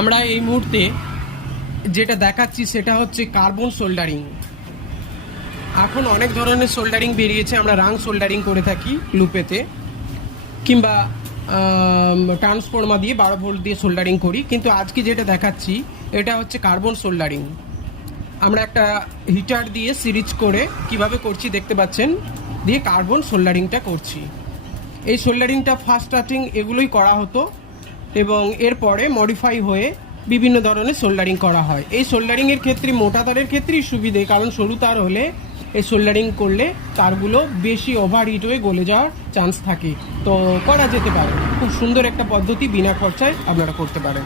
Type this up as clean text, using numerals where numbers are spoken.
আমরা এই মুহূর্তে যেটা দেখাচ্ছি সেটা হচ্ছে কার্বন সোল্ডারিং। এখন অনেক ধরনের সোল্ডারিং বেরিয়েছে, আমরা রাং সোল্ডারিং করে থাকি লুপেতে, কিংবা ট্রান্সফর্মার দিয়ে 12 ভোল্ট দিয়ে সোল্ডারিং করি, কিন্তু আজকে যেটা দেখাচ্ছি এটা হচ্ছে কার্বন সোল্ডারিং। আমরা একটা হিটার দিয়ে সিরিজ করে কিভাবে করছি দেখতে পাচ্ছেন, দিয়ে কার্বন সোল্ডারিংটা করছি। এই সোল্ডারিংটা ফাস্ট স্টার্টিং এগুলোই করা হতো এবং এরপরে মডিফাই হয়ে বিভিন্ন ধরনের সোল্ডারিং করা হয়। এই সোল্ডারিংয়ের ক্ষেত্রে মোটা তারের ক্ষেত্রেই সুবিধে, কারণ সরু তার হলে এই সোল্ডারিং করলে তারগুলো বেশি ওভারহিট হয়ে গলে যাওয়ার চান্স থাকে, তো করা যেতে পারে। খুব সুন্দর একটা পদ্ধতি, বিনা খরচায় আপনারা করতে পারেন।